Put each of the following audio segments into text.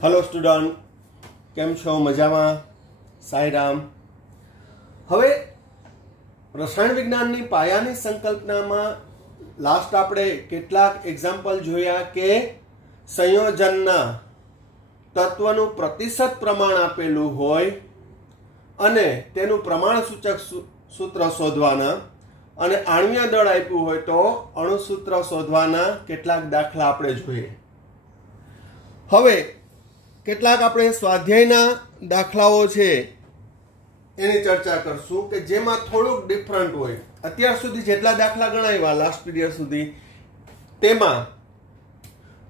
Hello student, केम छो? मजामां? साईराम। हवे रसायण विज्ञाननी पायानी संकल्पनामां last आपणे કેટલાક एग्जाम्पल जोया के संयोजनना तत्वનું प्रतिशत प्रमाण आपेલું હોય અને તેનું પ્રમાણસૂચક સૂત્ર શોધવાના અને આણ્વીય દળ આપ્યું હોય તો અણુસૂત્ર શોધવાના કેટલાક દાખલા આપણે જોઈએ। હવે કેટલાક આપણે સ્વાધ્યાયના દાખલાઓ છે એની ચર્ચા કરશું કે જેમાં થોડુંક ડિફરન્ટ હોય। અત્યાર સુધી જેટલા દાખલા ગણાવ્યા લાસ્ટ પીરિયડ સુધી તેમાં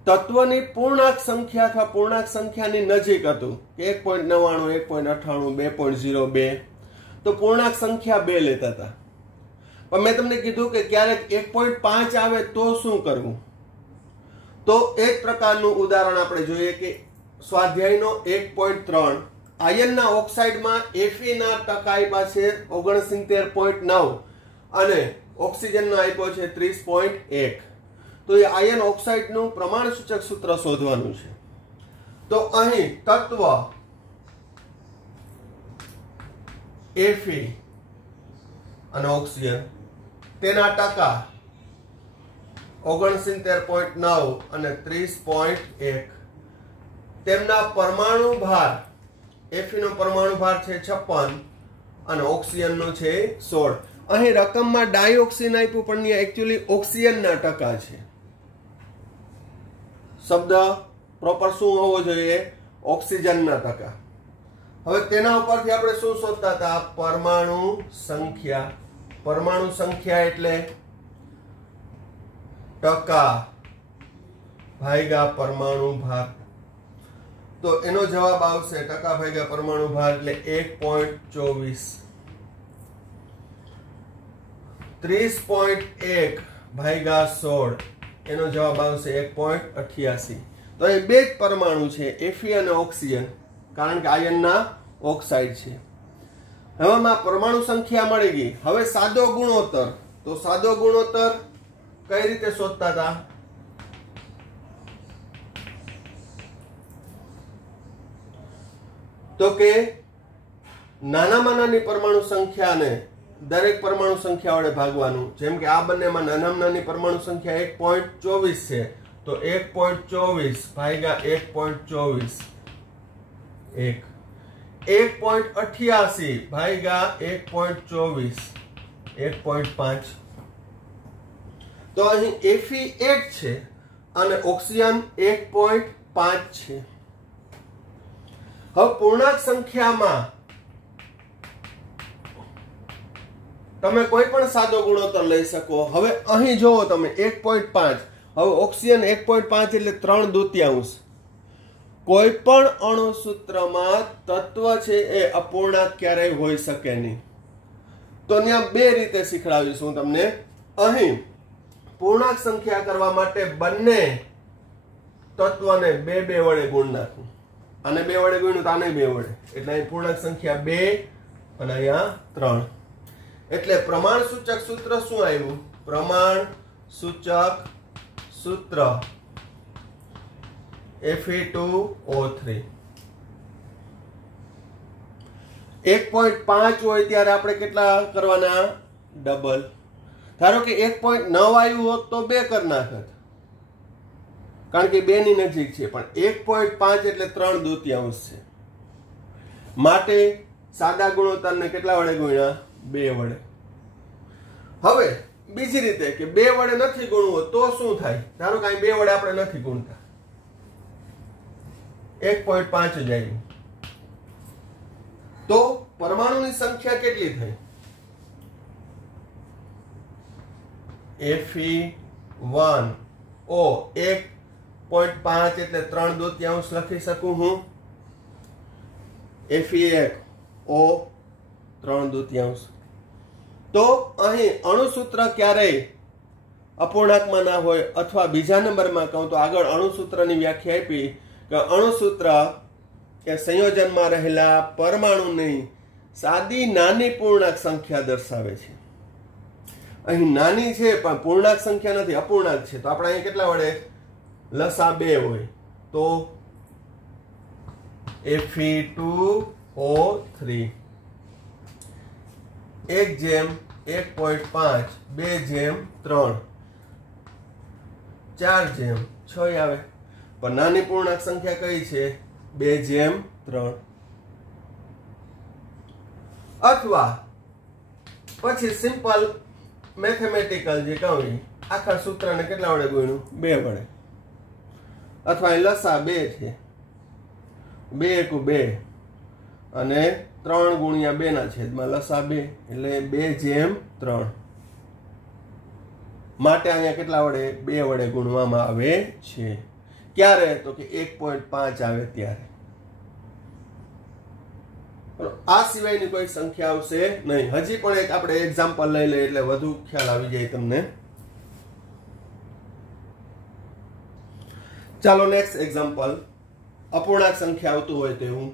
તત્વની પૂર્ણાંક સંખ્યા અથવા પૂર્ણાંક સંખ્યાની નજીક હતું કે 1.99 1.98 2.02 તો પૂર્ણાંક સંખ્યા 2 લેતા હતા। પણ મેં તમને કીધું કે ક્યારેક 1.5 આવે તો શું કરવું, તો એક પ્રકારનું ઉદાહરણ આપણે જોઈએ કે સ્વાધ્યાયનો 1.3 આયનના ઓક્સાઇડમાં Fe ના ટકાઈ પાસે 69.9 અને ઓક્સિજનનો આપ્યો છે 30.1। તો એ આયન ઓક્સાઇડનું પ્રમાણસૂચક સૂત્ર શોધવાનું છે। તો અહીં તત્વ Fe અને ઓક્સિજન તેના ટકા 69.9 અને 30.1 તેમના પરમાણુ ભાર Fe નો પરમાણુ ભાર છે 56 અને ઓક્સિજન નો છે 16। અહીં રકમમાં ડાયોક્સિન આપ્યું પણ એકચ્યુઅલી ઓક્સિજનના ટકા છે। શબ્દ પ્રોપર શું હોવો જોઈએ? ઓક્સિજનના ટકા। હવે તેના ઉપરથી આપણે શું શોધતા હતા? પરમાણુ સંખ્યા। પરમાણુ સંખ્યા એટલે ટકા ભાગ્યા પરમાણુ ભાર। તો એનો જવાબ આવશે ટકા ભાગ્યા પરમાણુ ભાર એટલે 1.24। 30.1 ભાગ્યા 16 એનો જવાબ આવશે 1.88। તો એ બે જ પરમાણુ છે Fe અને ઓક્સિજન, કારણ કે આયનના ઓક્સાઇડ છે। હવે આમાં પરમાણુ સંખ્યા મળી ગઈ। હવે સાદો ગુણોત્તર, તો સાદો ગુણોત્તર કઈ રીતે શોધતા હતા? તો કે નાનામાં નાની પરમાણુ સંખ્યાને દરેક પરમાણુ સંખ્યા વડે ભાગવાનું। જેમ કે આ બંનેમાં નાનામાં નાની પરમાણુ સંખ્યા 1.24 છે, તો 1.24 ભાગ્યા 1.24 1.88 ભાગ્યા 1.24 1.5। તો અહીં Fe 1 છે અને ઓક્સિજન 1.5 છે। હવે પૂર્ણાંક સંખ્યામાં તમે કોઈ પણ સાદો ગુણોત્તર લઈ શકો। હવે અહીં જોવો તમે 1.5, હવે ઓક્સિજન 1.5 એટલે 3/2। કોઈ પણ અણુસૂત્રમાં તત્વ છે એ અપૂર્ણાંક ક્યારેય હોઈ શકે નહીં। તો ત્યાં બે રીતે શીખડાવીશું તમને। અહીં પૂર્ણાંક સંખ્યા કરવા માટે બંને તત્વને 2 વડે ગુણ નાખવું। આને 2 વડે ગુણ્યું તો આને 2 વડે, એટલે અહીં પૂર્ણાંક સંખ્યા 2 અને અહીંયા 3। એટલે પ્રમાણસૂચક સૂત્ર શું આવ્યું? પ્રમાણસૂચક સૂત્ર Fe2O3 1.5 હોય ત્યારે આપણે કેટલા કરવાના? ડબલ। ધારો કે 1.9 આવ્યું હોત તો 2 કરી નાખત, કારણ કે 2 ની નજીક છે, પણ 1.5 એટલે 3/2 છે, માટે સાદા ગુણોત્તરને કેટલા વડે ગુણ્યા? 2 વડે। હવે બીજી રીતે કે 2 વડે નથી ગુણવું તો શું થાય? ધારો કે અહીં 2 વડે આપણે નથી ગુણતા, 1.5 જ આવ્યું, તો પરમાણુની સંખ્યા કેટલી થઈ? Fe1 O 1.5 એટલે 3/2 લખી શકું હું। Fe1 O 3/2। તો અહીં અણુસૂત્ર ક્યારેય અપૂર્ણાંકમાં ના હોય, અથવા બીજા નંબરમાં કહું તો આગળ અણુસૂત્રની વ્યાખ્યા આપી કે અણુસૂત્ર એ સંયોજનમાં રહેલા પરમાણુની સાદી નાની પૂર્ણાંક સંખ્યા દર્શાવે છે। અહીં નાની છે પણ પૂર્ણાંક સંખ્યા નથી, અપૂર્ણાંક છે, તો આપણે અહીં કેટલા વડે લસા 2 હોય તો Fe2O3 1/1.5 2/3 4/6 આવે, પણ નાની પૂર્ણાંક સંખ્યા કઈ છે? 2/3. અથવા પછી સિમ્પલ મેથેમેટિકલ જે કહું આખા સૂત્રને કેટલા વડે ગુણ્યું? 2 વડે. અથવા એ લસા 2 છે, 2 × 2 અને 3 × 2 ના છેદમાં લસા 2 એટલે 2/3. માટે અહીંયા કેટલા વડે? 2 વડે ગુણવામાં આવે છે. ક્યારે? તો કે 1.5 આવે ત્યારે. આ સિવાયની કોઈ સંખ્યા આવશે નહીં. હજી પણ એક આપણે એક્ઝામ્પલ લઈ લઈએ એટલે વધુ ખ્યાલ આવી જાય તમને. ચાલો નેક્સ્ટ એક્ઝામ્પલ. અપૂર્ણાંક સંખ્યા આવતું હોય તેવું.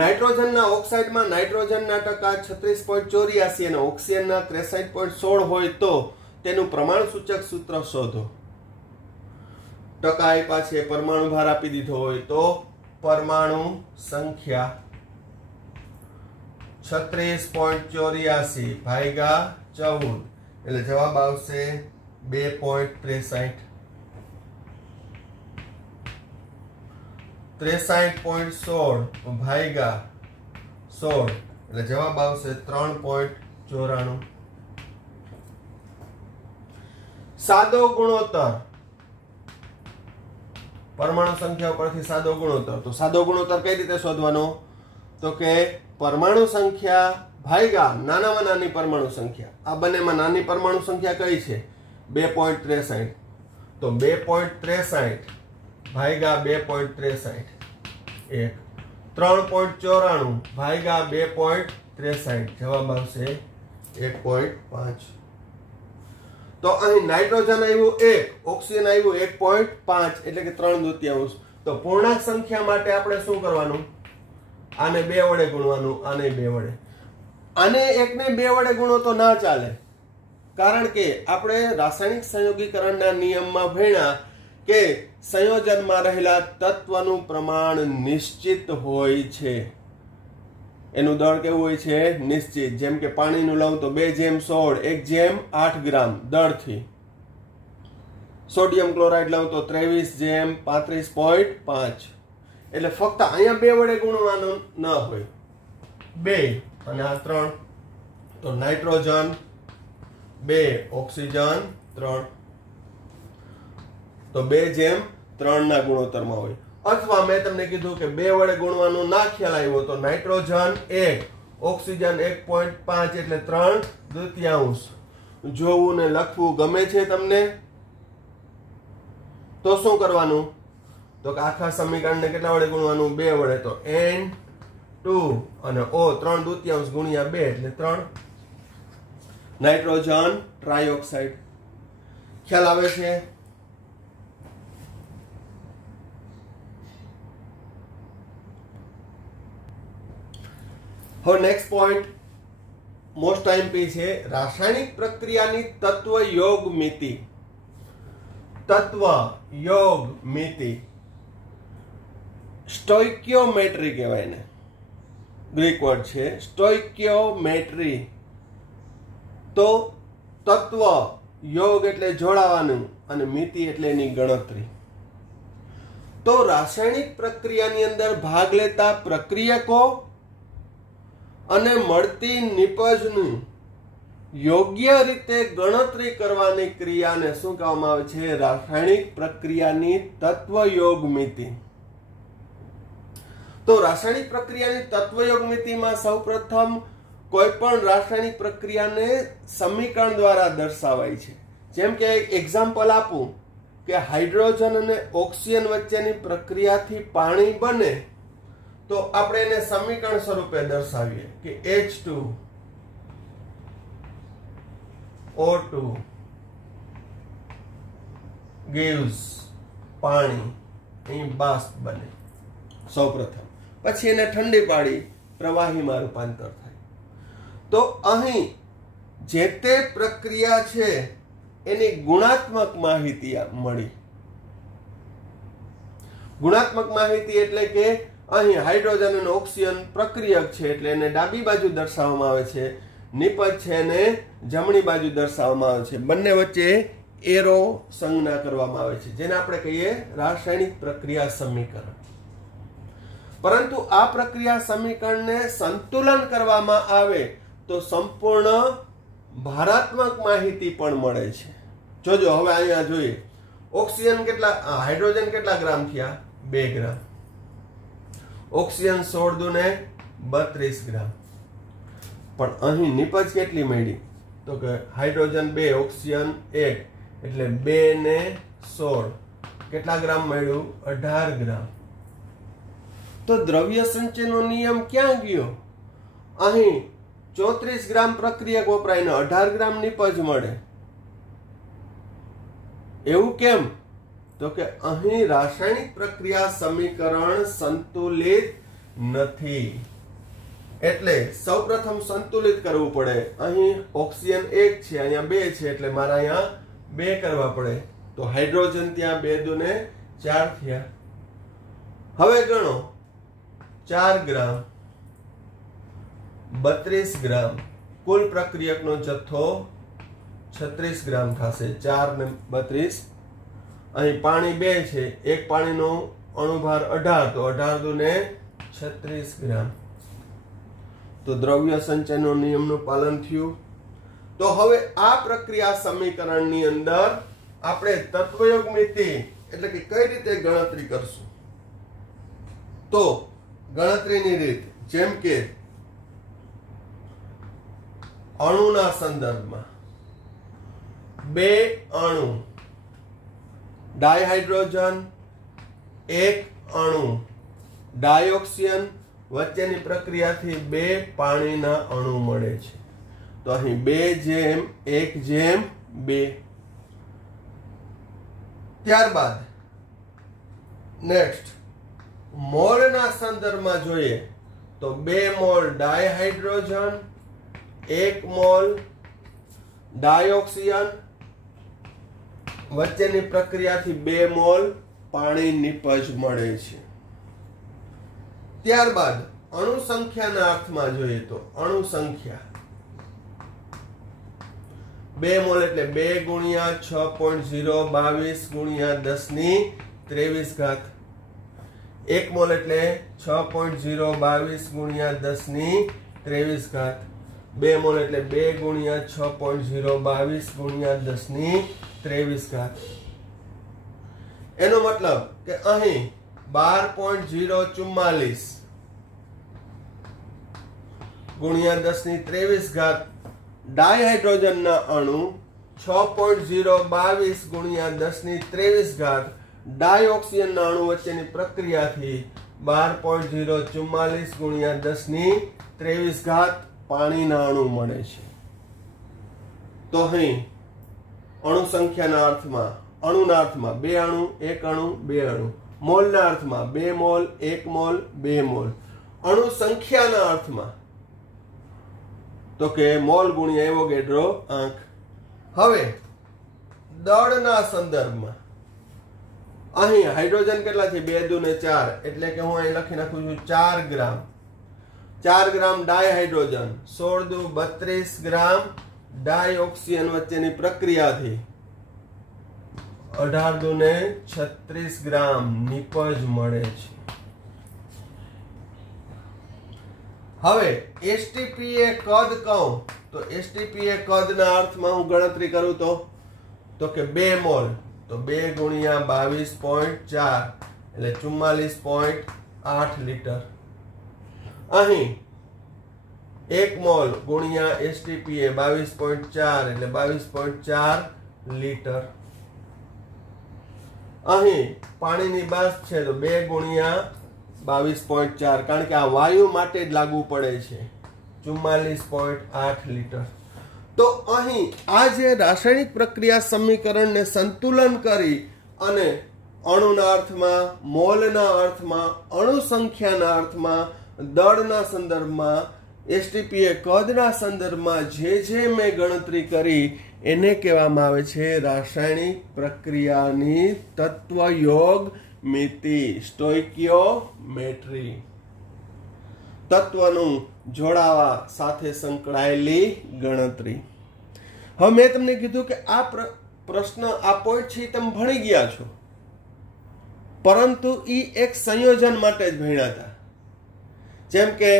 નાઇટ્રોજનના ઓક્સાઇડમાં નાઇટ્રોજનના ટકા 36.84 અને ઓક્સિજનના 63.16 હોય તો તેનું પ્રમાણ સૂચક સૂત્ર શોધો. ટકા આપ્યા છે, પરમાણુ ભાર આપી દીધો હોય તો પરમાણુ સંખ્યા 36.84 ભાગ્યા 14 એટલે જવાબ આવશે 2.63. 63.16 ભાગ્યા 16 એટલે જવાબ આવશે 3.94. સાદો ગુણોત્તર. પરમાણુ સંખ્યા પરથી સાદો ગુણોત્તર. તો સાદો ગુણોત્તર કઈ રીતે શોધવાનો? તો કે પરમાણુ સંખ્યા ભાગ્યા નાનામાં નાની પરમાણુ સંખ્યા. આ બંનેમાં નાની પરમાણુ સંખ્યા કઈ છે? 2.63. તો 2.63 ભાગ્યા 2.63 1. 3.94 ભાગ્યા 2.63 જવાબ આવશે 1.5. તો અહીં નાઇટ્રોજન આવ્યું 1, ઓક્સિજન આવ્યું 1.5 એટલે કે 3/2. તો પૂર્ણાંક સંખ્યા માટે આપણે શું કરવાનું? આને 2 વડે ગુણવાનું, આને 2 વડે. આને 1 ને 2 વડે ગુણો તો ના ચાલે, કારણ કે આપણે રાસાયણિક સંયોગીકરણના નિયમમાં ભણ્યા કે સંયોજનમાં રહેલા તત્વનું પ્રમાણ નિશ્ચિત હોય છે. એનું દળ કેવું હોય છે? નિશ્ચિત. જેમ કે પાણીનું લઉં તો 2/16 1/8 ગ્રામ દળથી. સોડિયમ ક્લોરાઇડ લઉં તો 23/35.5. એટલે ફક્ત અહીંયા 2 વડે ગુણવાનું ન હોય, 2 અને આ 3. તો નાઇટ્રોજન 2, ઓક્સિજન 3. તો 2/3 ના ગુણોત્તરમાં હોય. અથવા મેં તમને કીધું કે 2 વડે ગુણવાનું ના ખ્યાલ આવ્યો તો નાઇટ્રોજન 1, ઓક્સિજન 1.5 એટલે 3/2. જોવું ને લખવું ગમે છે તમને? તો શું કરવાનું? તો કે આખા સમીકરણને કેટલા વડે ગુણવાનું? 2 વડે. તો N2 અને O 3/2 ગુણ્યા 2 એટલે 3. નાઇટ્રોજન ટ્રાયઓક્સાઇડ. ખ્યાલ આવે છે? હવે નેક્સ્ટ પોઈન્ટ મોસ્ટ આઈએમપી છે. રાસાયણિક પ્રક્રિયાની તત્વ યોગ મિતિ. તત્વ યોગ મિતિ સ્ટોઇકિયોમેટ્રી કહેવાય ને, ગ્રીક વર્ડ છે સ્ટોઇકિયોમેટ્રી. તો તત્વ યોગ એટલે જોડાવાનું અને મિતિ એટલે એની ગણતરી. તો રાસાયણિક પ્રક્રિયાની અંદર ભાગ લેતા પ્રક્રિયકો અને મળતી નિપજની યોગ્ય રીતે ગણતરી કરવાની ક્રિયાને શું કહેવામાં આવે છે? રાસાયણિક પ્રક્રિયાની તત્વયોગ મિતિ. તો રાસાયણિક પ્રક્રિયાની તત્વયોગ મિતિમાં સૌપ્રથમ કોઈ પણ રાસાયણિક પ્રક્રિયાને સમીકરણ દ્વારા દર્શાવાય છે. જેમ કે એક એક્ઝામ્પલ આપું કે હાઇડ્રોજન અને ઓક્સિજન વચ્ચેની પ્રક્રિયાથી પાણી બને તો આપણે એને સમીકરણ સ્વરૂપે દર્શાવીએ કે H2O2 gives પાણી, અહીં બાષ્પ બને સૌપ્રથમ, પછી એને ઠંડી પાડી પ્રવાહીમાં રૂપાંતર થાય. તો અહીં જે તે પ્રક્રિયા છે એની ગુણાત્મક માહિતી મળી. ગુણાત્મક માહિતી એટલે કે અહીં હાઇડ્રોજન અને ઓક્સિજન પ્રક્રિયક છે એટલે એને ડાબી બાજુ દર્શાવવામાં આવે છે, નિપજ છે એને જમણી બાજુ દર્શાવવામાં આવે છે. બંને વચ્ચે એરો સંજ્ઞા કરવામાં આવે છે, જેને આપણે કહીએ રાસાયણિક પ્રક્રિયા સમીકરણ. પરંતુ આ પ્રક્રિયા સમીકરણને સંતુલન કરવામાં આવે તો સંપૂર્ણ ભારાત્મક માહિતી પણ મળે છે. જોજો હવે અહીંયા જોઈએ, ઓક્સિજન કેટલા, હાઇડ્રોજન કેટલા ગ્રામ થયા? 2 ગ્રામ. ઓક્સિજન 16 દુને 32 ગ્રામ. પણ અહીં નિપજ કેટલી મળી? તો કે હાઇડ્રોજન 2, ઓક્સિજન 1, એટલે 2 ને 16 કેટલા ગ્રામ મળ્યું? 18 ગ્રામ. તો દ્રવ્ય સંચયનો નિયમ ક્યાં ગયો? અહીં 34 ગ્રામ પ્રક્રિયક વપરાય ને 18 ગ્રામ નિપજ મળે. એવું કેમ? તો કે અહીં રાસાયણિક પ્રક્રિયા સમીકરણ સંતુલિત નથી. એટલે સૌપ્રથમ સંતુલિત કરવું પડે. અહીં ઓક્સિજન 1 છે, અહીંયા 2 છે, એટલે મારે અહીંયા 2 કરવા પડે. તો હાઇડ્રોજન ત્યાં 2 દુને 4 થયા. હવે ગણો, 4 ગ્રામ 32 ગ્રામ, કુલ પ્રક્રિયકનો જથ્થો 36 ગ્રામ થશે. 4 ને 32. અહીં પાણી 2 છે, એક પાણીનો અણુભાર 18, તો 18 દુને 36 ગ્રામ. તો દ્રવ્ય સંચયનો નિયમનું પાલન થયું. તો હવે આ પ્રક્રિયા સમીકરણની અંદર આપણે તત્વયોગ મિતિ એટલે કે કઈ રીતે ગણતરી કરશું? તો ગણતરીની રીત, જેમ કે અણુના સંદર્ભમાં 2 અણુ ડાયહાઇડ્રોજન, 1 અણુ ડાયોક્સિજન વચ્ચેની પ્રક્રિયાથી 2 પાણીના અણુ મળે છે. તો અહીં 2:1:2. ત્યારબાદ નેક્સ્ટ મોલના સંદર્ભમાં જોઈએ તો 2 મોલ ડાયહાઇડ્રોજન, 1 મોલ ડાયોક્સિજન વચ્ચેની પ્રક્રિયાથી 2 મોલ પાણી નિપજ મળે છે. ત્યારબાદ અણુ સંખ્યાના અર્થમાં જોઈએ તો અણુ સંખ્યા 2 મોલ એટલે 2 ગુણ્યા 6.022 ગુણ્યા 10⁻23 ઘાત. 1 મોલ એટલે 6.022 ગુણ્યા 10⁻23 ઘાત. 2 મોલ એટલે 2 ગુણ્યા 6.022 ગુણ્યા 10⁻23 ઘાત. એનો મતલબ કે અહીં 12.044 ગુણ્યા 10⁻23 ઘાત ડાયહાઇડ્રોજનના અણુ, 6.022 ગુણ્યા 10⁻23 ઘાત ડાયોક્સિજનના અણુ વચ્ચેની પ્રક્રિયાથી 12.044 ગુણ્યા 10⁻23 ઘાત પાણીના અણુ મળે છે. તો અહીં અણુ સંખ્યાના અર્થમાં, અણુના અર્થમાં 2 અણુ, 1 અણુ, 2 અણુ. મોલના અર્થમાં 2 મોલ, 1 મોલ, 2 મોલ. અણુ સંખ્યાના અર્થમાં તો કે મોલ ગુણ્યા એવોગેડ્રો આંક. હવે દળના સંદર્ભમાં અહીં હાઇડ્રોજન કેટલા છે? 2 દુને 4, એટલે કે હું અહીં લખી નાખું છું 4 ગ્રામ. 4 ગ્રામ ડાયહાઇડ્રોજન, 16 દુ 32 ગ્રામ ડાયોક્સિજન વચ્ચેની પ્રક્રિયાથી 18 દુને 36 ગ્રામ નિપજ મળે છે. હવે એસટીપીએ કદ કહું તો એસટીપીએ કદના અર્થમાં હું ગણતરી કરું તો કે 2 મોલ, તો 2 ગુણ્યા 22.4 એટલે 44.8 લીટર. અહીં 1 મોલ ગુણ્યા એસટીપીએ 22.4 એટલે 22.4 લીટર. અહીં પાણીની બાષ્પ છે તો 2 ગુણ્યા 22.4, કારણ કે આ વાયુ માટે જ લાગુ પડે છે, 44.8 લીટર. તો અહીં આ જે રાસાયણિક પ્રક્રિયા સમીકરણને સંતુલન કરી અને અણુના અર્થમાં, મોલના અર્થમાં, અણુ સંખ્યાના અર્થમાં, દળના સંદર્ભમાં, એસટીપીએ કદના સંદર્ભમાં જે મેં ગણતરી કરી એને કહેવામાં આવે છે રાસાયણિક પ્રક્રિયાની તત્વયોગ મિતિ, સ્ટોઇકિયોમેટ્રી, તત્વનું જોડાવા સાથે સંકળાયેલી ગણતરી. હવે મેં તમને કીધું કે આ પ્રશ્ન આ પોઈન્ટ છે તમે ભણી ગયા છો, પરંતુ એ એક સંયોજન માટે જ ભણ્યા હતા. જેમ કે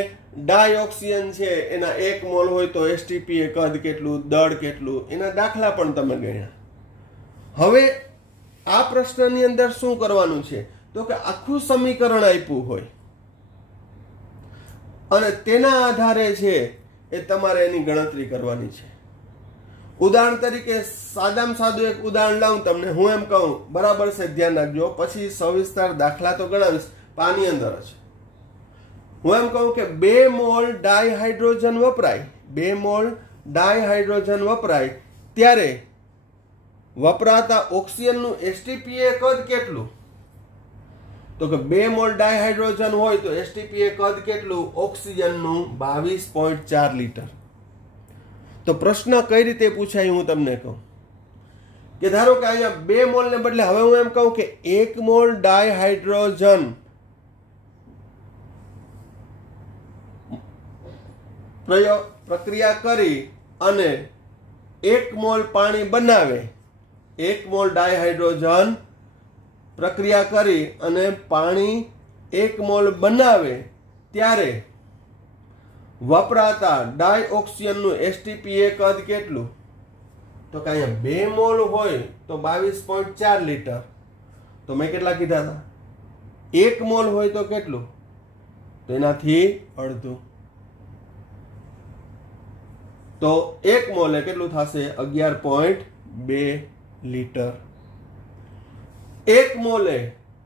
ડાયોક્સિયન છે, એના 1 મોલ હોય તો એસટીપી એ કદ કેટલું, દળ કેટલું, એના દાખલા પણ તમે ગણ્યા. હવે આ પ્રશ્નની અંદર શું કરવાનું છે તો કે આખું સમીકરણ આપ્યું હોય અને તેના આધારે છે એ તમારે એની ગણતરી કરવાની છે. ઉદાહરણ તરીકે સાદામાં સાદું એક ઉદાહરણ લાવું તમને, હું એમ કહું બરાબર છે, ધ્યાન રાખજો, પછી સવિસ્તાર દાખલા તો ગણાવીશ, પાણી અંદર છે. હું એમ કહું કે 2 મોલ ડાયહાઇડ્રોજન વપરાય, 2 મોલ ડાયહાઇડ્રોજન વપરાય, ત્યારે વપરાતા ઓક્સિજનનું એસટીપી કદ કેટલું? તો કે 2 મોલ ડાયહાઇડ્રોજન હોય તો એસટીપી કદ કેટલું? ઓક્સિજનનું 22.4 લીટર. તો પ્રશ્ન કઈ રીતે પૂછાય હું તમને કહું કે ધારો કે અહીંયા 2 મોલ ને બદલે હવે હું એમ કહું કે 1 મોલ ડાયહાઇડ્રોજન પ્રક્રિયા કરી અને 1 મોલ પાણી બનાવે, 1 મોલ ડાયહાઇડ્રોજન પ્રક્રિયા કરી અને પાણી 1 મોલ બનાવે, ત્યારે વપરાતા ડાયઓક્સિજનનું એસટીપી કદ કેટલું? તો કે અહીંયા 2 મોલ હોય તો 22.4 લીટર. તો મેં કેટલા કીધા હતા? 1 મોલ હોય તો કેટલું? તો એનાથી અડધું. તો 1 મોલે કેટલું થશે? 11.2 લીટર. 1 મોલે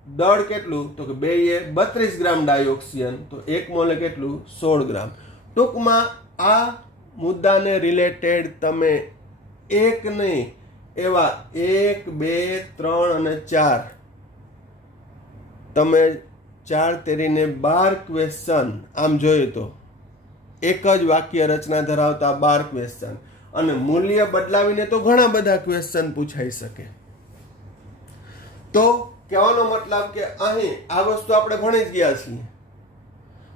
દળ કેટલું? તો કે 2 એ 32 ગ્રામ ડાયોક્સિજન, તો 1 મોલે કેટલું? 16 ગ્રામ. ટૂંકમાં આ મુદ્દાને રિલેટેડ તમે એક નહીં એવા 1, 2, 3 અને 4 તમે 4 તેરીને 12 ક્વેશ્ચન, આમ જોઈએ તો એક જ વાક્ય રચના ધરાવતા 12 ક્વેશ્ચન, અને મૂલ્ય બદલાવીને તો ઘણા બધા ક્વેશ્ચન પૂછાઈ શકે. તો કહેવાનો મતલબ કે અહીં આ વસ્તુ આપણે ભણી જ ગયા છીએ,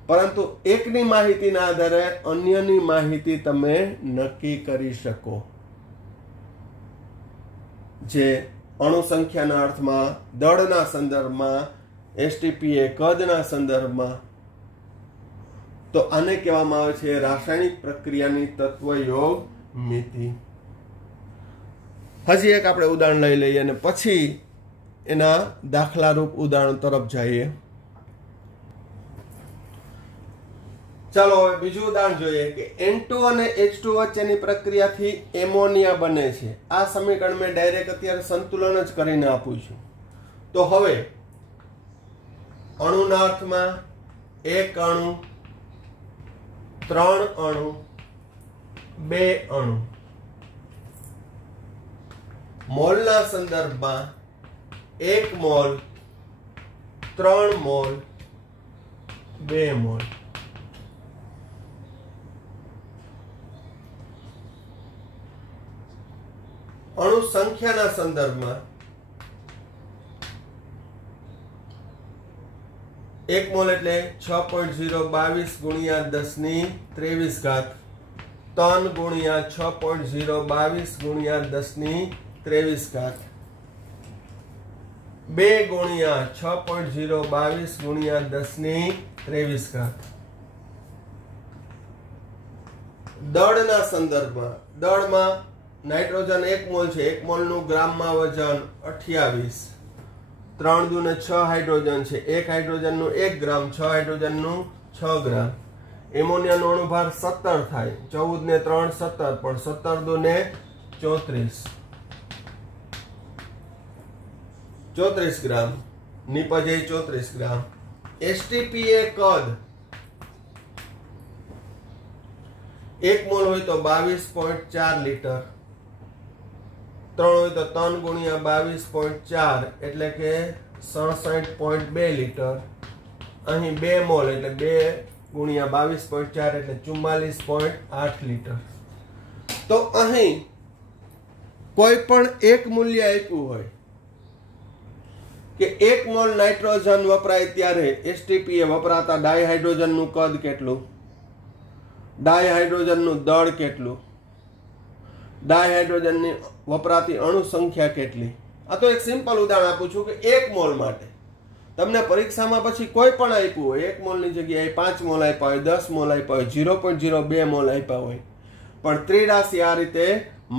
પરંતુ એકની માહિતીના આધારે અન્યની માહિતી તમે નક્કી કરી શકો. જે અણુ સંખ્યાના અર્થમાં, દળના સંદર્ભમાં, એસટીપી કદના સંદર્ભમાં, તો આને કહેવામાં આવે છે રાસાયણિક પ્રક્રિયાની તત્વયોગ મિતિ. હજી એક આપણે ઉદાહરણ લઈ લઈએ અને પછી એના દાખલારૂપ ઉદાહરણ તરફ જઈએ. ચાલો હવે બીજું ઉદાહરણ જોઈએ કે N2 અને H2 વચ્ચેની પ્રક્રિયાથી એમોનિયા બને છે. આ સમીકરણ મેં ડાયરેક્ટ અત્યારે સંતુલન જ કરીને આપું છું. તો હવે અણુના અર્થમાં 1 અણુ, 3 અણુ, 2 અણુ, મોલના સંદર્ભમાં 1 મોલ, 3 મોલ, 2 મોલ. અણુ સંખ્યાના સંદર્ભમાં 1 મોલ એટલે 6.022 ગુણ્યા 10⁻23 ઘાત, 3 ગુણ્યા 6.022 ગુણ્યા 10⁻23 ઘાત, 2 ગુણ્યા 6.022 ગુણ્યા 10⁻23 ઘાત. દળના સંદર્ભમાં, દળમાં નાઇટ્રોજન 1 મોલ છે, 1 મોલનું ગ્રામમાં વજન 28, 3 દુને 6 હાઇડ્રોજન છે, 1 હાઇડ્રોજનનું 1 ગ્રામ, 6 હાઇડ્રોજનનું 6 ગ્રામ. એમોનિયાનો અણુભાર 17 થાય, 14 ને 3 17, પણ 17 દુને 34, 34 ગ્રામ. નિપજ 34 ગ્રામ. એસટીપી કદ 1 મોલ હોય તો 22.4 લીટર, 3 હોય તો 3 ગુણ્યા 22.4 એટલે કે 67.2 લીટર. અહીં 2 મોલ એટલે 2 ગુણ્યા 22.4 એટલે 44.8 લીટર. તો અહીં કોઈ પણ એક મૂલ્ય આપ્યું હોય કે 1 મોલ નાઇટ્રોજન વપરાય ત્યારે એસટીપીએ વપરાતા ડાયહાઇડ્રોજનનું કદ કેટલું, ડાયહાઇડ્રોજનનું દળ કેટલું, ડાયહાઇડ્રોજનની વપરાતી અણુ સંખ્યા કેટલી. આ તો એક સિમ્પલ ઉદાહરણ આપું છું કે 1 મોલ માટે તમને પરીક્ષામાં પછી કોઈ પણ આપ્યું હોય 1 મોલની જગ્યાએ 5 મોલ આપ્યા હોય, 10 મોલ આપ્યા હોય, 0.02 મોલ આપ્યા હોય, પણ ત્રિરાશિ આ રીતે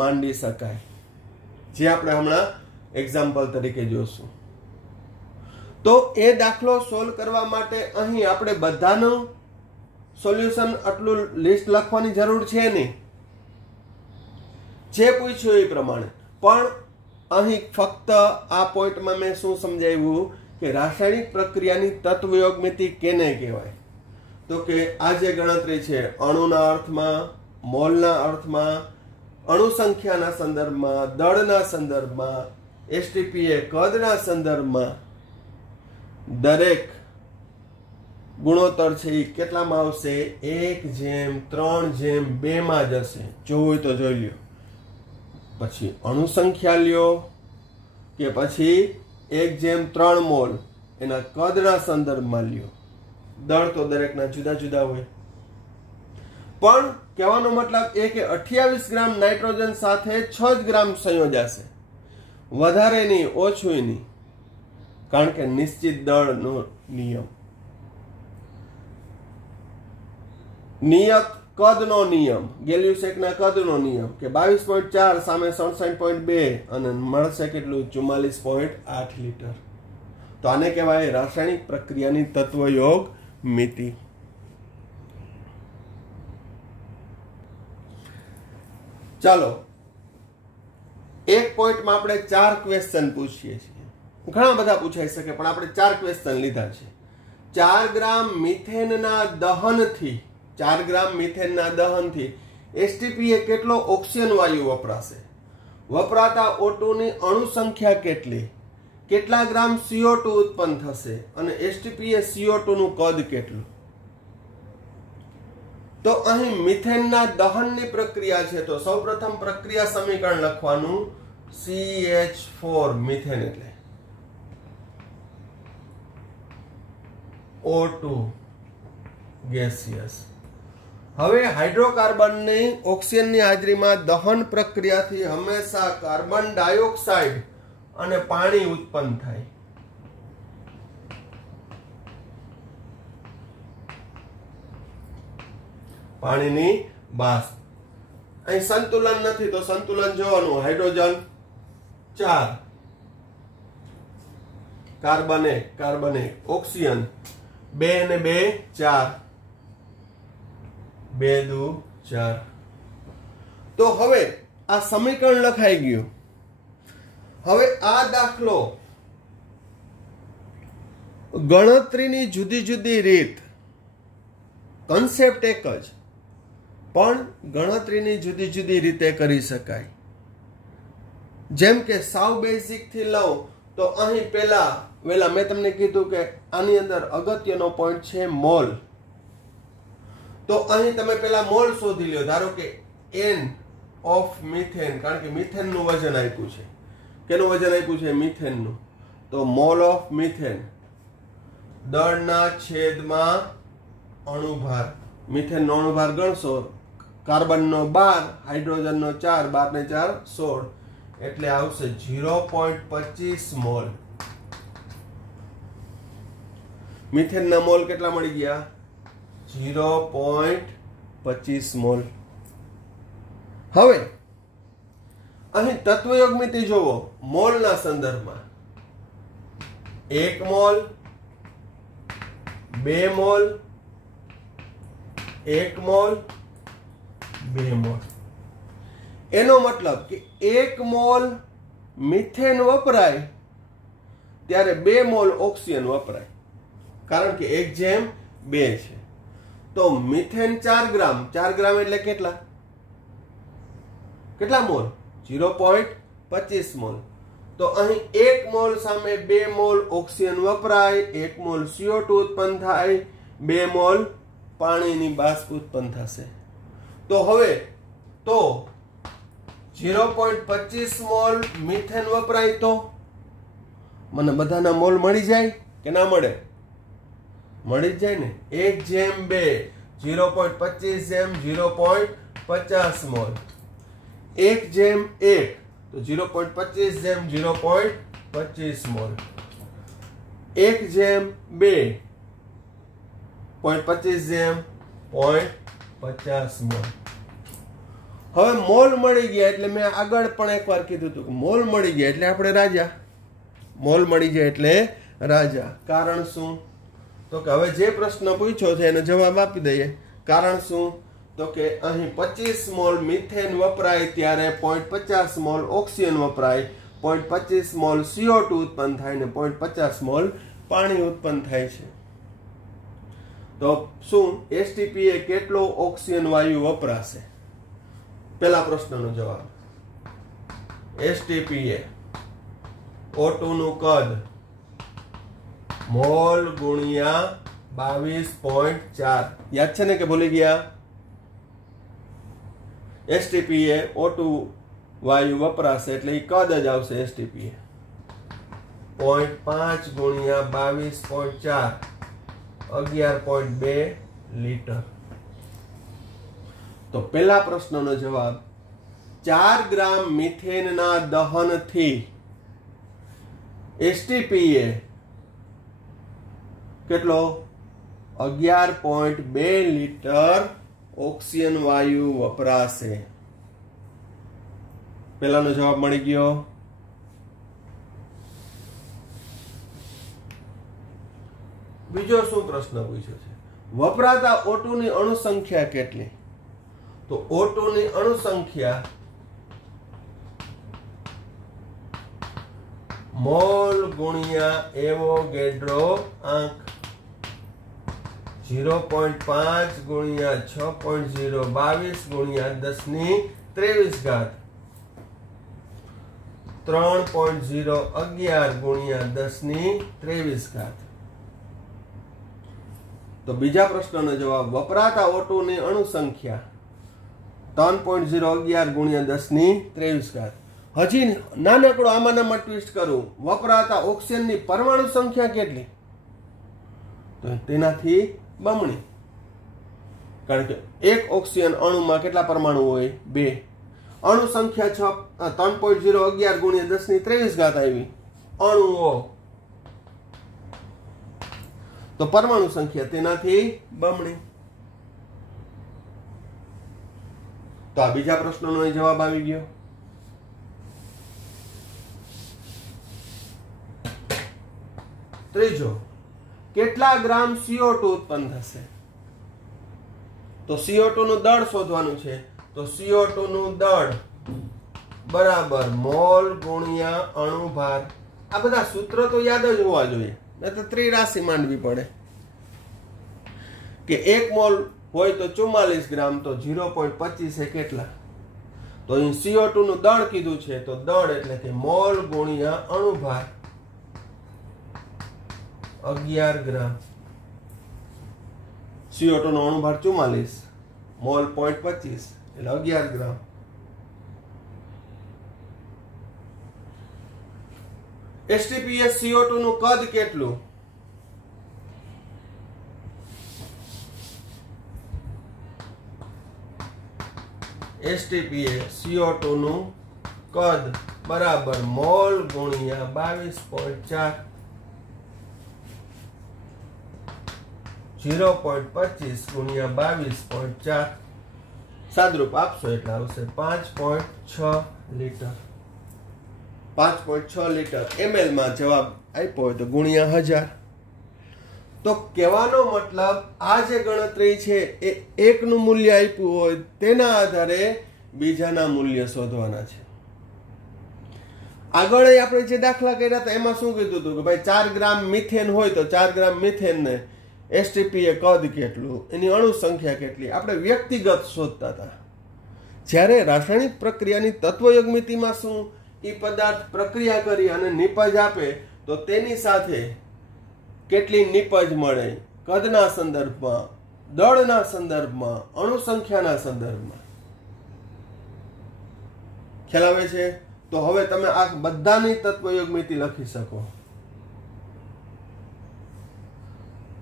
માંડી શકાય, જે આપણે હમણાં એક્ઝામ્પલ તરીકે જોશું. તો એ દાખલો સોલ્વ કરવા માટે અહીં આપણે બધાનું સોલ્યુશન આટલું લિસ્ટ લખવાની જરૂર છે નહીં, જે પૂછ્યું એ પ્રમાણે. પણ અહીં ફક્ત આ પોઈન્ટમાં મેં શું સમજાવ્યું કે રાસાયણિક પ્રક્રિયાની તત્વયોગમિતિ કેને કહેવાય, તો કે આ જે ગણતરી છે અણુના અર્થમાં, મોલના અર્થમાં, અણુ સંખ્યાના સંદર્ભમાં, દળના સંદર્ભમાં, એસટીપીએ કદના સંદર્ભમાં દરેક ગુણોત્તર છે એ કેટલામાં આવશે? 1:3:2 માં જશે. જોવું હોય તો જોઈ લ્યો. પછી અણુ સંખ્યા લ્યો કે પછી 1:3 મોલ એના કદના સંદર્ભમાં લ્યો. દળ તો દરેકના જુદા જુદા હોય. પણ કહેવાનો મતલબ એ કે 28 ગ્રામ નાઇટ્રોજન સાથે 6 જ ગ્રામ સંયોજાશે, વધારે નહીં ઓછું નહીં, કારણ કે નિશ્ચિત દળનો નિયમ, નિયત કદનો નિયમ, ગેલ્યુસેકના કદનો નિયમ કે 22.4 સામે 67.2 અને મળશે કેટલું? 44.8 લીટર. તો આને કહેવાય રાસાયણિક પ્રક્રિયાની તત્વયોગ મિતિ. ચાલો, એક પોઈન્ટમાં આપણે 4 ક્વેશ્ચન પૂછીએ છીએ. ઘણા બધા પૂછાઈ શકે, પણ આપણે 4 ક્વેશ્ચન લીધા છે. 4 ગ્રામ મિથેનના દહનથી 4 ગ્રામ મિથેનના દહનથી એસટીપીએ કેટલો ઓક્સિજન વાયુ વપરાશે? વપરાતા O2 ની અણુ સંખ્યા કેટલી? કેટલા ગ્રામ CO2 ઉત્પન્ન થશે? અને એસટીપીએ CO2 નું કદ કેટલું? તો અહીં મિથેનના દહનની પ્રક્રિયા છે, તો સૌપ્રથમ પ્રક્રિયા સમીકરણ લખવાનું CH4 મિથેન એટલે O2 ગેસિયસ. હવે હાઇડ્રોકાર્બનની ઓક્સિજનની હાજરીમાં દહન પ્રક્રિયાથી હંમેશા કાર્બન ડાયોક્સાઇડ અને પાણી ઉત્પન્ન થાય. પાણીની બાષ્પ. અહીં સંતુલન નથી તો સંતુલન જોવાનું. હાઇડ્રોજન 4, કાર્બન 1, ઓક્સિજન 2 અને 2 4, 2 2 4. તો હવે આ સમીકરણ લખાઈ ગયું. હવે આ દાખલો ગણતરીની જુદી જુદી રીત, કન્સેપ્ટ એક જ, પણ ગણતરીની જુદી જુદી રીતે કરી શકાય. જેમ કે સાવ બેઝિક થી લઉં તો અહીં પહેલા મેં તમને કીધું કે આની અંદર અગત્યનો પોઈન્ટ છે મોલ. તો અહીં તમે પહેલા મોલ શોધી લ્યો. ધારો કે N ઓફ મિથેન, કારણ કે મિથેનનું વજન આપ્યું છે. કેનું વજન આપ્યું છે? મિથેનનું. તો મોલ ઓફ મિથેન દળના છેદમાં અણુભાર. મિથેનનો અણુભાર ગણશો, કાર્બનનો 12, હાઇડ્રોજનનો 4, 12 ને 4 16, એટલે આવશે 0.25 મોલ. મિથેનના મોલ કેટલા મળી ગયા? 0.25 મોલ. હવે અહીં તત્વયોગમિતિ જોવો મોલના સંદર્ભમાં. 1 મોલ, 2 મોલ, 1 મોલ, 2 મોલ. એનો મતલબ કે 1 મોલ મિથેન વપરાય ત્યારે 2 મોલ ઓક્સિજન વપરાય, કારણ કે 1:2 છે. તો મિથેન 4 ગ્રામ, 4 ગ્રામ એટલે કેટલા મોલ? 0.25 મોલ. તો અહીં 1 મોલ સામે 2 મોલ ઓક્સિજન વપરાય, 1 મોલ CO2 ઉત્પન્ન થાય, 2 મોલ પાણીની બાષ્પ ઉત્પન્ન થશે. તો હવે 0.25 મોલ મિથેન વપરાય તો મને બધાના મોલ મળી જાય કે ના મળે? મળી જ જાય ને. 1/2 0.25 જેમ 0.50 મોલ. 1/1 તો 0.25 જેમ 0.25 મોલ. 1/2 0.25 જેમ 0.50 મોલ. હવે મોલ મળી ગયા એટલે મેં આગળ પણ એકવાર કીધું હતું કે મોલ મળી ગયા એટલે આપણે રાજા. મોલ મળી જાય એટલે રાજા. કારણ શું? તો કે હવે જે પ્રશ્ન પૂછ્યો છે એનો જવાબ આપી દઈએ. કારણ શું? તો કે અહીં 25 મોલ મિથેન વપરાય ત્યારે 0.50 મોલ ઓક્સિજન વપરાય, 0.25 મોલ CO2 ઉત્પન્ન થાય ને 0.50 મોલ પાણી ઉત્પન્ન થાય છે. તો શું STP એ કેટલો ઓક્સિજન વાયુ વપરાશે? પહેલા પ્રશ્નનો જવાબ. STP એ O2 નું કદ મોલ ગુણ્યા 22.4. યાદ છે ને કે ભૂલી ગયા? STP એ O2 વાયુ વપરાશે એટલે એ કદ જ આવશે. STP એ 0.5 ગુણ્યા 22.4 11.2 લીટર. તો પહેલા પ્રશ્નનો જવાબ 4 ગ્રામ મિથેનના દહનથી STP એ કેટલો? 11.2 લીટર ઓક્સિજન વાયુ વપરાશે. પહેલાનો જવાબ મળી ગયો. બીજો શું પ્રશ્ન પૂછ્યો છે? વપરાતા O2 ની અણુ સંખ્યા કેટલી? તો O2 ની અણુ સંખ્યા મોલ ગુણ્યા એવોગેડ્રો આંક 0.5 ગુણ્યા 6.022 ગુણ્યા 10⁻23 ઘાત 3.011 ગુણ્યા 10⁻23 ઘાત. તો બીજા પ્રશ્નનો જવાબ વપરાતા O2 ની અણુ સંખ્યા 3.011 ગુણ્યા 10⁻23 ઘાત. હજી નાનકડો આમાં ટ્વિસ્ટ કરું. વપરાતા ઓક્સિજન ની પરમાણુ સંખ્યા કેટલી? તો તેનાથી બમણી. કારણ કે એક ઓક્સિજન અણુમાં કેટલા પરમાણુ હોય? 2. અણુ સંખ્યા 3.011 ગુણ્યા 10⁻23 ઘાત આવી અણુઓ. તો પરમાણુ સંખ્યા તેનાથી બમણી. તો આ બીજા પ્રશ્નનો જવાબ આવી ગયો. ત્રીજો, કેટલા ગ્રામ CO2 ઉત્પન્ન થશે? તો CO2 નું દળ શોધવાનું છે. તો CO2 નું દળ બરાબર મોલ ગુણ્યા અણુભાર. આ બધા સૂત્ર તો યાદ જ હોવા જોઈએ, નહીં તો ત્રિરાશી માંડવી પડે. કે 1 મોલ હોય તો 44 ગ્રામ, તો 0.25 એ કેટલા? તો અહીં CO2 નું દળ કીધું છે, તો દળ એટલે કે મોલ ગુણ્યા અણુભાર 11 ગ્રામ. CO2 નો અણુભાર 44, મોલ 0.25 એટલે 11 ગ્રામ. STPS CO2 નું કદ કેટલું? STPS CO2 નું કદ બરાબર મોલ ગુણ્યા 22.4 0.25 ગુણ્યા 22.4 સાદરૂપ આપશો એટલે આવશે 5.6 લીટર. 5.6 લીટર ml માં જવાબ આપ્યો હોય તો ગુણ્યા 1000. તો કહેવાનો મતલબ આ જે ગણતરી છે એ એકનું મૂલ્ય આપ્યું હોય તેના આધારે બીજાના મૂલ્ય શોધવાના છે. આગળ આપણે જે દાખલા કર્યા હતા એમાં શું કીધું હતું કે ભાઈ 4 ગ્રામ મિથેન હોય તો 4 ગ્રામ મિથેન ને STP એ કદ કેટલું, એની અણુ સંખ્યા કેટલી, આપણે વ્યક્તિગત શોધતા હતા. જ્યારે રાસાયણિક પ્રક્રિયાની તત્વયોગમિતિમાં શું, એ પદાર્થ પ્રક્રિયા કરી અને નિપજ આપે તો તેની સાથે કેટલી નિપજ મળે, કદના સંદર્ભમાં, દળના સંદર્ભમાં, અણુ સંખ્યાના સંદર્ભમાં. ખ્યાલ આવે છે? તો હવે તમે આ બધાની તત્વયોગમિતિ લખી શકો.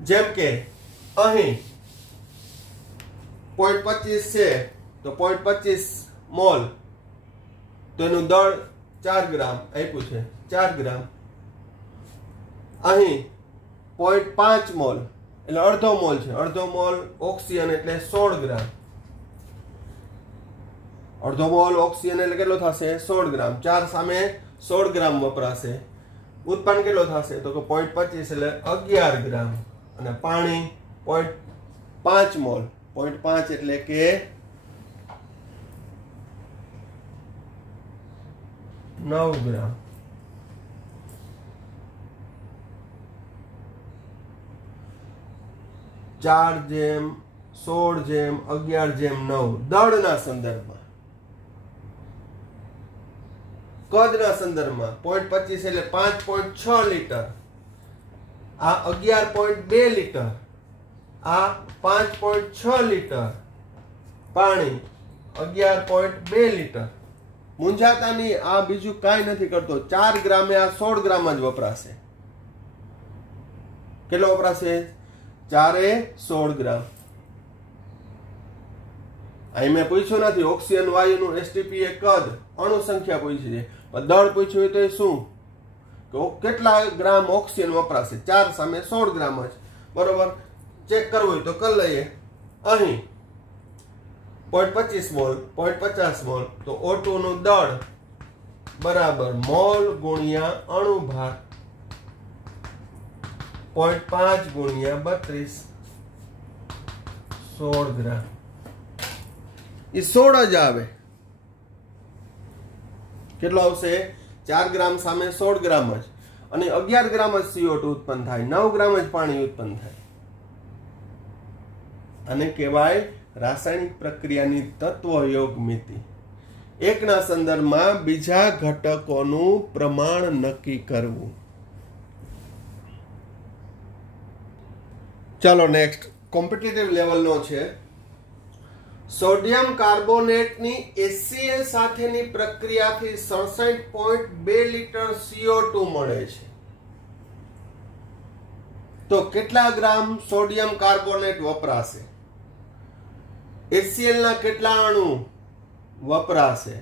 જેમ કે અહીં 0.25 છે તો 0.25 મોલ, તો એનું દળ 4 ગ્રામ આપ્યું છે, 4 ગ્રામ. અહીં 0.5 મોલ એટલે અડધો મોલ છે, અડધો મોલ ઓક્સિજન એટલે 16 ગ્રામ. અડધો મોલ ઓક્સિજન એટલે કેટલો થશે? 16 ગ્રામ. 4 સામે 16 ગ્રામ વપરાશે. ઉત્પાદન કેટલો થશે? તો કે 0.25 એટલે 11 ગ્રામ. અને પાણી 0.5 મોલ, 0.5 એટલે કે 9 ગ્રામ. ચાર જેમ 16 જેમ 11 જેમ 9 દળના સંદર્ભમાં. કદના સંદર્ભમાં 0.25 એટલે 5.6 લીટર, આ 11.2 લીટર, આ 5.6 લીટર. પાણી 11.2 લીટર. મૂંઝાતા નહીં, આ બીજું કાંઈ નથી કરતો. 4 ગ્રામે આ 16 ગ્રામ જ વપરાશે. કેટલો વપરાશે? 4 એ 16 ગ્રામ. અહીં મેં પૂછ્યું નથી ઓક્સિજન વાયુનું એસટીપી એ કદ, અણુ સંખ્યા પૂછી છે, પણ દળ પૂછ્યું હોય તો એ શું? કેટલા ગ્રામ ઓક્સિજન વપરાશે? 4 સામે 16 ગ્રામ જ. બરોબર, ચેક કરવું હોય તો કરી લઈએ. અહીં 0.25 મોલ, 0.50 મોલ, તો O2 નું દળ બરાબર મોલ ગુણ્યા અણુ ભાર 0.5 ગુણ્યા 32, 16 ગ્રામ. એ 16 જ આવે. કેટલો આવશે? 4 ગ્રામ સામે 16 ગ્રામ જ. અને 11 ગ્રામ જ CO2 ઉત્પન્ન થાય, 9 ગ્રામ જ પાણી ઉત્પન્ન થાય. આને કહેવાય રાસાયણિક પ્રક્રિયાની તત્વયોગ મિતિ. એકના સંદર્ભમાં બીજા ઘટકોનું પ્રમાણ નક્કી કરવું. ચાલો નેક્સ્ટ કોમ્પિટિટિવ લેવલનો છે. સોડિયમ કાર્બોનેટની HCl સાથેની પ્રક્રિયાથી 67.2 લીટર CO2 મળે છે. તો કેટલા ગ્રામ સોડિયમ કાર્બોનેટ વપરાશે? HCl ના કેટલા અણુ વપરાશે?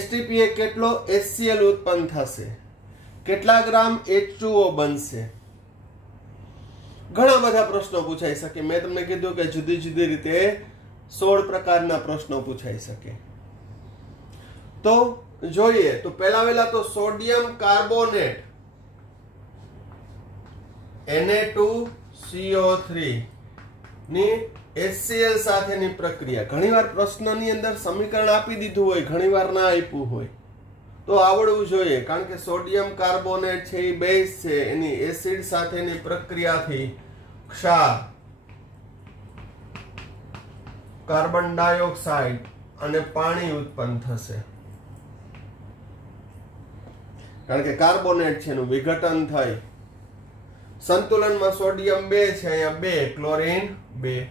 STP એ કેટલો HCl ઉત્પન્ન થશે? કેટલા ગ્રામ H2O બનશે? ઘણા બધા પ્રશ્નો પૂછાઈ શકે. મેં તમને કીધું કે જુદી જુદી રીતે 16 પ્રકારના પ્રશ્નો પૂછાઈ શકે. તો જોઈએ તો પહેલા તો સોડિયમ કાર્બોનેટ Na2CO3 ની HCl સાથેની પ્રક્રિયા. ઘણીવાર પ્રશ્નની અંદર સમીકરણ આપી દીધું હોય, ઘણીવાર ના આપ્યું હોય, તો આવડવું જોઈએ. કારણ કે સોડિયમ કાર્બોનેટ છે એ બેઝ છે, એની એસિડ સાથેની પ્રક્રિયાથી ક્ષાર, કાર્બન ડાયોક્સાઇડ અને પાણી ઉત્પન્ન થશે. કારણ કે કાર્બોનેટ છે એનું વિઘટન થઈ સંતુલનમાં સોડિયમ 2 છે, અહીંયા 2, ક્લોરીન 2,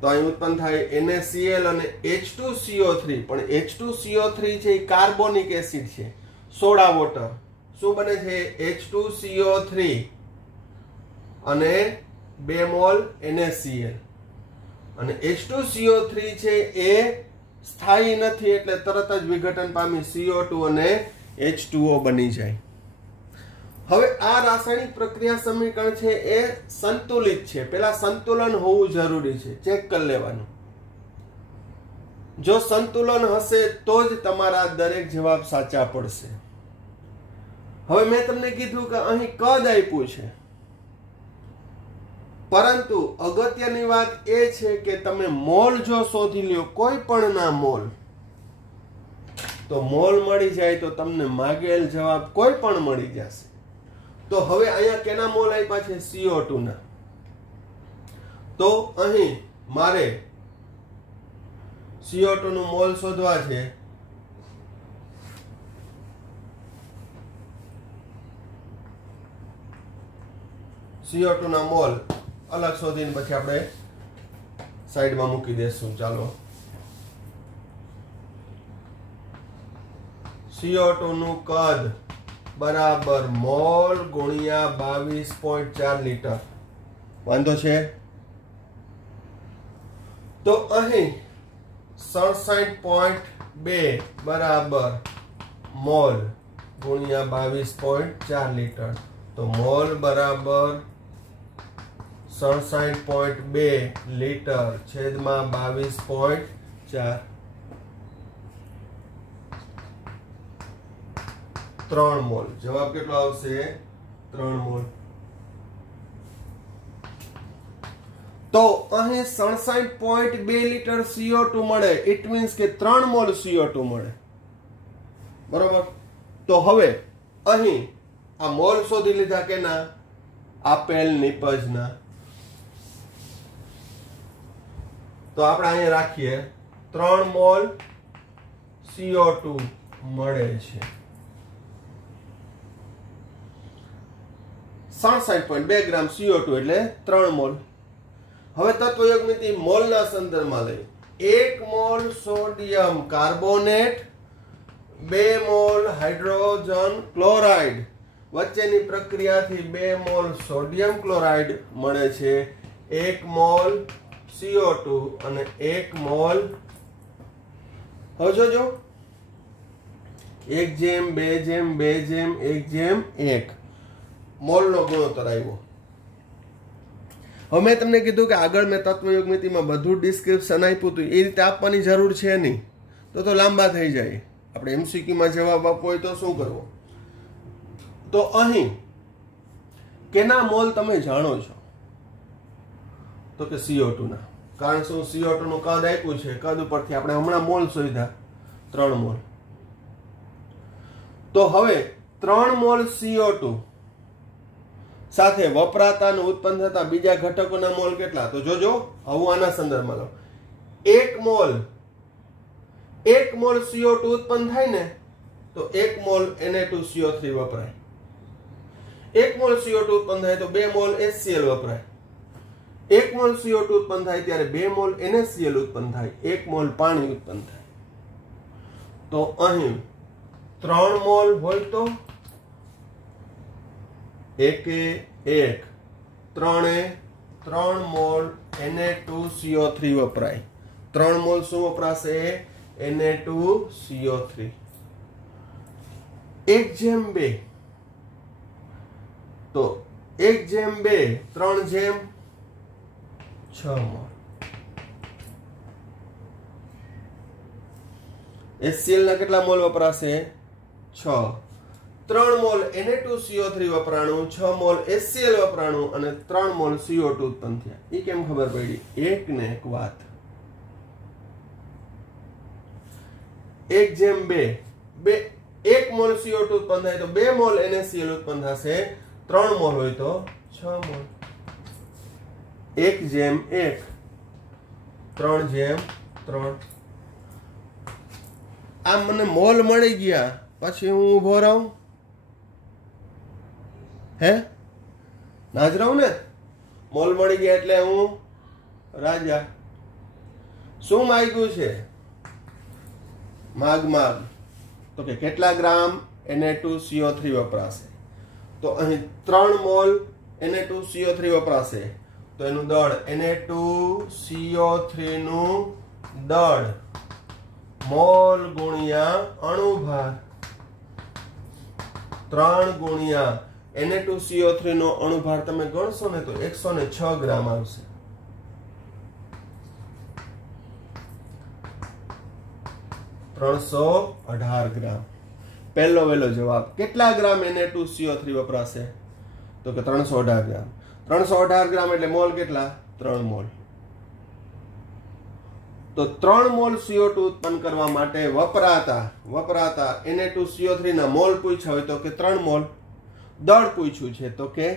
તો અહીં ઉત્પન્ન થાય NaCl અને H2CO3. પણ H2CO3 છે એ કાર્બોનિક એસિડ છે, સોડા વોટર. શું બને છે? H2CO3 અને 2 મોલ NaCl. અને H2CO3 છે એ સ્થાયી નથી એટલે તરત જ વિઘટન પામી CO2 અને H2O બની જાય. હવે આ રાસાયણિક પ્રક્રિયા સમીકરણ છે એ સંતુલિત છે. પેલા સંતુલન હોવું જરૂરી છે, ચેક કરી લેવાનું. જો સંતુલન હશે તો જ તમારા દરેક જવાબ સાચા પડશે. હવે મેં તમને કીધું કે અહીં કદ આપ્યું છે, પરંતુ અગત્યની વાત એ છે કે તમે મોલ જો શોધી લ્યો, કોઈ પણ ના મોલ, તો મોલ મળી જાય તો તમને માગેલ જવાબ કોઈ પણ મળી જશે. તો હવે અહીંયા કેના મોલ આપ્યા છે? CO2 ના. તો અહીં મારે CO2 નું મોલ શોધવા છે. CO2 ના મોલ અલગ શોધીને પછી આપણે સાઈડમાં મૂકી દેશું. ચાલો, CO2 નું કદ બરાબર મોલ ગુણ્યા 22.4 લીટર. વાંધો છે? તો અહીં 67.2 બરાબર મોલ ગુણ્યા 22.4 લીટર. તો મોલ બરાબર 67.2 લીટર છેદમાં 22.4. 3 મોલ. જવાબ કેટલો આવશે? 3 મોલ. તો અહીં 67.2 લીટર CO2 મળે. ઇટ મીન્સ કે 3 મોલ CO2 મળે. બરોબર. તો હવે અહીં આ મોલ શોધી લીધા કે ના? આપેલ નિપજના. તો આપણે અહીંયા રાખીએ 3 મોલ CO2 મળે છે. 67.2 ગ્રામ CO2 એટલે 3 મોલ. હવે તત્વયોગમિતિ મોલના સંદર્ભમાં લઈ. 1 mall sodium carbonate, 2 mall hydrogen chloride વચ્ચેની પ્રક્રિયાથી 2 મોલ સોડિયમ ક્લોરાઇડ મળે છે. 1 મોલ CO2 અને 1 મોલ. હવે જોજો 1:2:2:1 મોલનો ગુણોત્તર આવ્યો. હવે મેં તમને કીધું કે આગળ મેં તત્વયોગમિતિમાં બધું ડિસ્ક્રિપ્શન આપ્યું હતું, એ રીતે આપવાની જરૂર છે નહીં, તો લાંબા થઈ જાય. આપણે MCQમાં જવાબ આપવો હોય તો શું કરવો? તો અહીં કેના મોલ તમે જાણો છો? તો કે CO2 ના. કારણ શું? CO2 નું કદ આપ્યું છે, કદ ઉપરથી આપણે હમણાં મોલ શોધ્યા 3 મોલ. તો હવે 3 મોલ CO2 સાથે વપરાતા અને ઉત્પન્ન થતા બીજા ઘટકોના મોલ કેટલા? તો જોજો, હવે આના સંદર્ભમાં લો. 1 મોલ CO2 ઉત્પન્ન થાય ને તો 1 મોલ Na2CO3 વપરાય. 1 મોલ CO2 ઉત્પન્ન થાય તો 2 મોલ HCl વપરાય. 1 મોલ CO2 ઉત્પન્ન થાય ત્યારે 2 મોલ NaCl ઉત્પન્ન થાય. 1 મોલ પાણી ઉત્પન્ન થાય. તો અહીં 3 મોલ હોય તો 1 3 મોલ Na2CO3 વપરાય. 3 મોલ શું વપરાશે? Na2CO3. 1:2 તો 1:2 3:6 મોલ. HCl ના કેટલા મોલ વપરાશે? 6. 3 મોલ Na2CO3 વપરાણું, 6 મોલ HCl વપરાણું અને 3 મોલ CO2 ઉત્પન્ન થયા. એ કેમ ખબર પડી? એક ને એક વાત. 1:2 1 મોલ CO2 ઉત્પન્ન થાય તો 2 મોલ NaCl ઉત્પન્ન થશે. 3 મોલ હોય તો 6 મોલ. 1:1 3:3. આ મને મોલ મળી ગયા પછી હું ઉભો રહું? હે? ના જ રહું ને. મોલ મળી ગયા એટલે હું રાજા. શું માંગ્યું છે? માગ. તો કે કેટલા ગ્રામ Na2CO3 વપરાશે? તો અહીં 3 મોલ Na2CO3 વપરાશે. તો એનું દળ Na2CO3 નું દળ મોલ ગુણ્યા અણુભાર. 3 ગુણ્યા Na2CO3 નો અણુભાર તમે ગણશો ને તો 106 ગ્રામ આવશે. $318 ગ્રામ. પહેલો વહેલો જવાબ. કેટલા ગ્રામ Na2CO3 વપરાશે? તો કે 318 ગ્રામ. 318 ગ્રામ એટલે મોલ કેટલા? 3 મોલ. તો 3 મોલ CO2 ઉત્પન્ન કરવા માટે વપરાતા Na2CO3 ના મોલ પૂછ્યા હોય તો કે 3 મોલ. દળ પૂછ્યું છે તો કે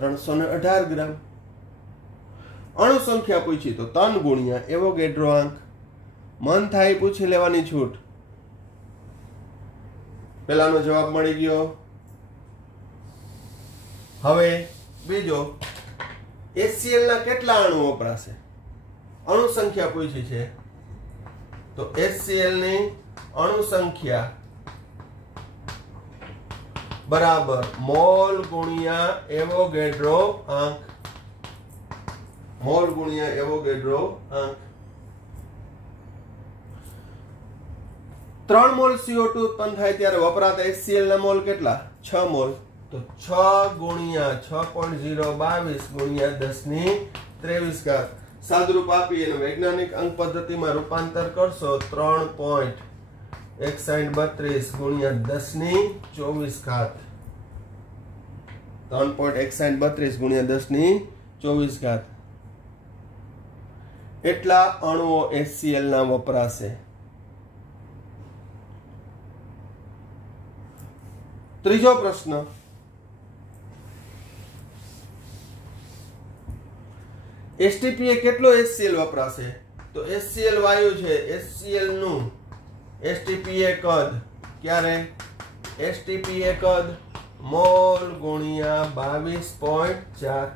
318 ગ્રામ. અણુ સંખ્યા પૂછી તો 3 ગુણ્યા એવોગેડ્રો આંક. મન થાય પૂછી લેવાની છૂટ. પહેલાનો જવાબ મળી ગયો. હવે બીજો, HCl ના કેટલા અણુ વપરાશે? અણુ સંખ્યા પૂછી છે તો HCl ની અણુ સંખ્યા બરાબર મોલ ગુણ્યા એવોગેડ્રો આંક. મોલ ગુણ્યા એવોગેડ્રો આંક 3 મોલ CO2 ઉત્પન્ન થાય ત્યારે વપરાતા HCl ના મોલ કેટલા 6 મોલ તો 6 ગુણ્યા 6.022 ગુણ્યા 10⁻23 ઘાત સાદુરૂપ આપી અને વૈજ્ઞાનિક અંક પદ્ધતિમાં રૂપાંતર કરશો 3.6132 ગુણ્યા 10⁻24 ઘાત 3.6132 ગુણ્યા 10⁻24 ઘાત એટલા અણુઓ HCl ના વપરાશે। ત્રીજો પ્રશ્ન STP એ કેટલો HCl વપરાશે તો HCl વાયુ છે HCl નું STP એ કદ ક્યારે STP એ કદ મોલ ગુણ્યા 22.4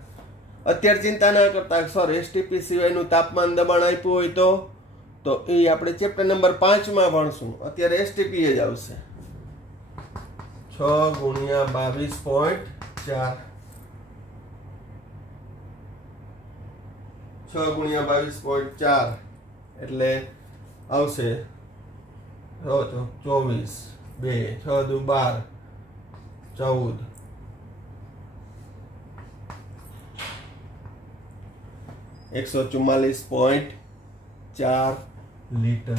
અત્યારે ચિંતા ના કરતા સર STP સિવાયનું તાપમાન દબાણ આપ્યું હોય તો એ આપણે ચેપ્ટર નંબર 5 માં ભણશું અત્યારે STP જ આવશે 6 ગુણ્યા 22.4 6 ગુણ્યા 22.4 એટલે આવશે 24 2 6 દુ 12 14 144.4 લીટર।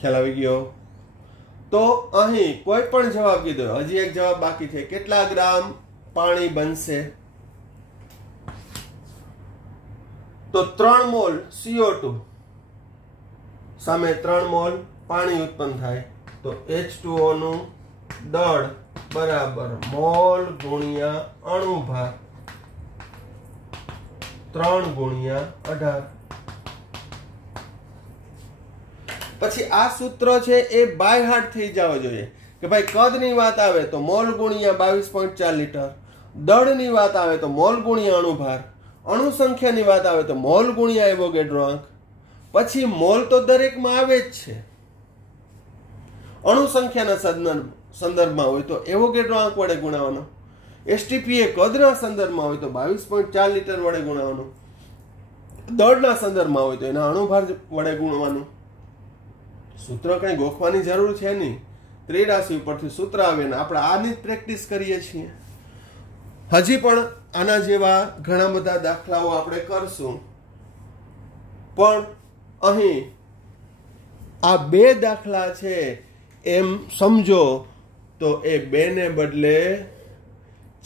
ખ્યાલ આવી ગયો તો અહીં કોઈ પણ જવાબ કીધો હજી એક જવાબ બાકી છે કેટલા ગ્રામ પાણી બનશે તો 3 મોલ CO2 સામે 3 મોલ પાણી ઉત્પન્ન થાય તો H2O નું દળ બરાબર મોલ ગુણ્યા અણુભાર 3 ગુણ્યા 18 પછી આ સૂત્ર છે એ બાય હાર્ટ થઈ જવા જોઈએ કે ભાઈ કદની વાત આવે તો મોલ ગુણ્યા 22.4 લીટર દળની વાત આવે તો મોલ ગુણ્યા અણુભાર અણુ સંખ્યાની વાત આવે તો મોલ ગુણ્યા એવોગેડ્રો આંક પછી મોલ તો દરેકમાં આવે જ છે અણુ સંખ્યાના સંદર્ભમાં હોય તો એવોગેડ્રો આંક વડે ગુણાવવાનો STP એ કદના સંદર્ભમાં હોય તો 22.4 લીટર વડે ગુણાવવાનું દળના સંદર્ભમાં હોય તો એના અણુભાર વડે ગુણવાનું સૂત્ર કઈ ગોખવાની જરૂર છે નહીં ત્રિરાશિ ઉપરથી સૂત્ર આવે ને આપણે આની જ પ્રેક્ટિસ કરીએ છીએ હજી પણ આના જેવા ઘણા બધા દાખલાઓ આપણે કરશું પણ અહીં આ બે દાખલા છે એમ સમજો તો એ બે ને બદલે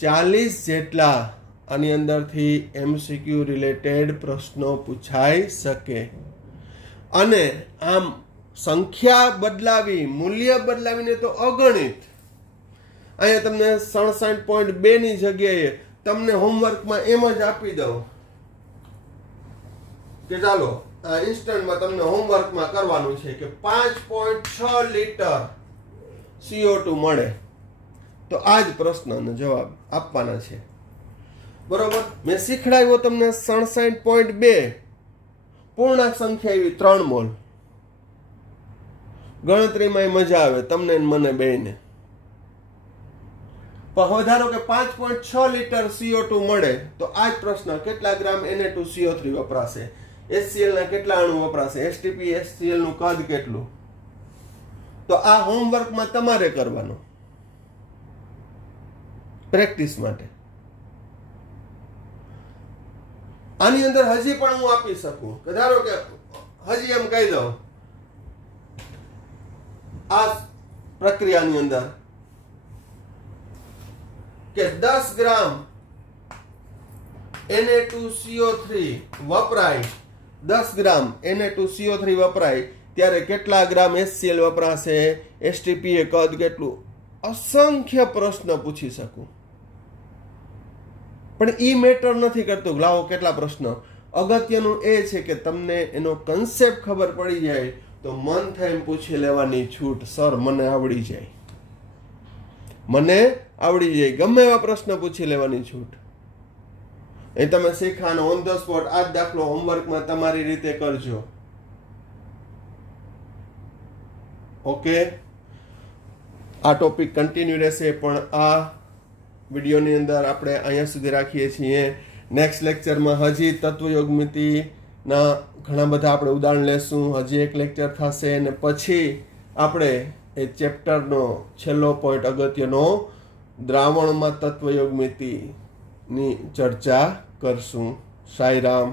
40 જેટલા આની અંદરથી MCQ રિલેટેડ પ્રશ્નો પૂછાઈ શકે અને આમ સંખ્યા બદલાવી મૂલ્ય બદલાવીને તો અગણિત અહીંયા તમને 67.2 ની જગ્યાએ તમને હોમવર્કમાં એમ જ આપી દઉં કે ચાલો આ ઇન્સ્ટન્ટમાં તમને હોમવર્કમાં કરવાનું છે કે 5.6 લીટર CO2 મળે તો આ જ પ્રશ્નનો જવાબ આપવાના છે બરોબર મેં શીખડાવ્યો તમને 67.2 પૂર્ણાંક સંખ્યા એવી 3 મોલ ગણતરીમાં મજા આવે તમને મને બેને પણ વધારો કે 5.6 લીટર CO2 મળે તો આ જ પ્રશ્ન કેટલા ગ્રામ Na2CO3 વપરાશે HCl ના કેટલા અણુ વપરાશે STP HCl નું કદ કેટલું તો આ હોમવર્કમાં તમારે કરવાનો પ્રેક્ટિસ માટે આની અંદર હજી પણ હું આપી શકું કે ધારો કે હજી એમ કહી દઉં આ પ્રક્રિયાની અંદર કે 10 ગ્રામ Na2CO3 વપરાય 10 ગ્રામ Na2CO3 વપરાય ત્યારે કેટલા ગ્રામ HCl વપરાશે STP એ કદ કેટલું અસંખ્ય પ્રશ્ન પૂછી શકું પણ ઈ મેટર નથી કરતું લાવો કેટલા પ્રશ્ન અગત્યનું એ છે કે તમને એનો કન્સેપ્ટ ખબર પડી જાય તો મન થાય પૂછી લેવાની છૂટ સર મને આવડી જાય ગમે એવા પ્રશ્ન પૂછી લેવાની છૂટ એ તમે શીખાનો ઓન ધ સ્પોટ આ દાખલો હોમવર્કમાં તમારી રીતે કરજો ઓકે આ ટોપિક કન્ટિન્યુ રહેશે પણ આ વિડીયોની અંદર આપણે અહીંયા સુધી રાખીએ છીએ. નેક્સ્ટ લેક્ચરમાં હજી તત્વયોગમિતિના ઘણા બધા આપણે ઉદાહરણ લેશું. હજી એક લેક્ચર થશે અને પછી આપણે એ ચેપ્ટરનો છેલ્લો પોઈન્ટ અગત્યનો દ્રાવણમાં તત્વયોગમિતિની ચર્ચા કરશું. સાંઈ રામ.